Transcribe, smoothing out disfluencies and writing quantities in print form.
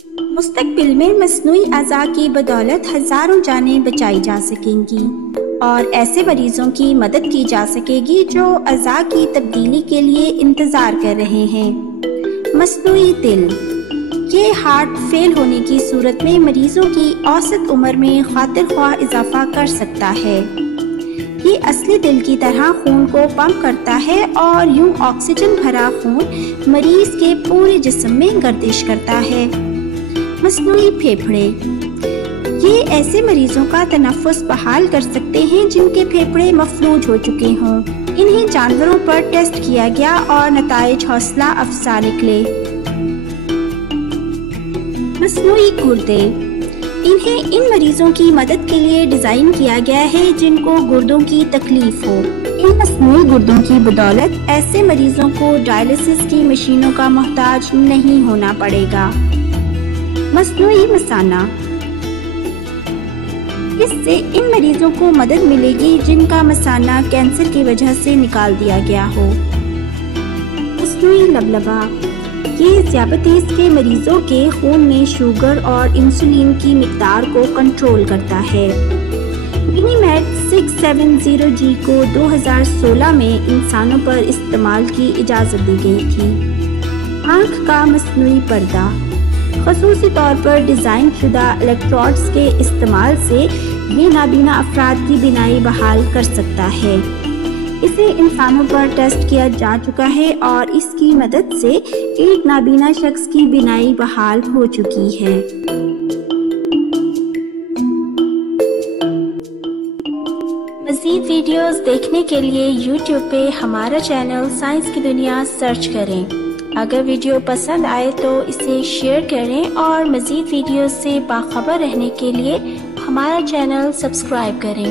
मुस्तकबिल में मस्नूई अज़ा की बदौलत हज़ारों जानें बचाई जा सकेंगी और ऐसे मरीजों की मदद की जा सकेगी जो अज़ा की तब्दीली के लिए इंतज़ार कर रहे हैं। मस्नूई दिल, ये हार्ट फेल होने की सूरत में मरीजों की औसत उम्र में खातिर ख्वाह इजाफा कर सकता है। ये असली दिल की तरह खून को पंप करता है और यूं ऑक्सीजन भरा खून मरीज के पूरे जिस्म में गर्दिश करता है। मस्नूई फेफड़े, ये ऐसे मरीजों का तनफ्फुस बहाल कर सकते हैं जिनके फेफड़े मफलूज हो चुके हों। इन्हें जानवरों पर टेस्ट किया गया और नताइज हौसला अफजा निकले। मस्नूई गुर्दे, इन्हें इन मरीजों की मदद के लिए डिजाइन किया गया है जिनको गुर्दों की तकलीफ हो। इन मस्नूई गुर्दों की बदौलत ऐसे मरीजों को डायलिसिस की मशीनों का मोहताज नहीं होना पड़ेगा। मस्नूई मसाना, इससे इन मरीजों को मदद मिलेगी जिनका मसाना कैंसर की वजह से निकाल दिया गया हो। मस्नूई लबलबा, ये ज़ियाबतीस के मरीजों के खून में शुगर और इंसुलिन की मिकदार को कंट्रोल करता है। मिनीमेड 670G को 2016 में इंसानों पर इस्तेमाल की इजाज़त दी गई थी। आँख का मस्नूई पर्दा, ख़ुसूसी तौर पर डिज़ाइन शुदा इलेक्ट्रोड्स के इस्तेमाल से ये नाबीना अफराद की बिनाई बहाल कर सकता है। इसे इंसानों पर टेस्ट किया जा चुका है और इसकी मदद से एक नाबीना शख्स की बिनाई बहाल हो चुकी है। मज़ीद वीडियोस देखने के लिए YouTube पे हमारा चैनल साइंस की दुनिया सर्च करें। अगर वीडियो पसंद आए तो इसे शेयर करें और मज़ीद वीडियोस से बाखबर रहने के लिए हमारा चैनल सब्सक्राइब करें।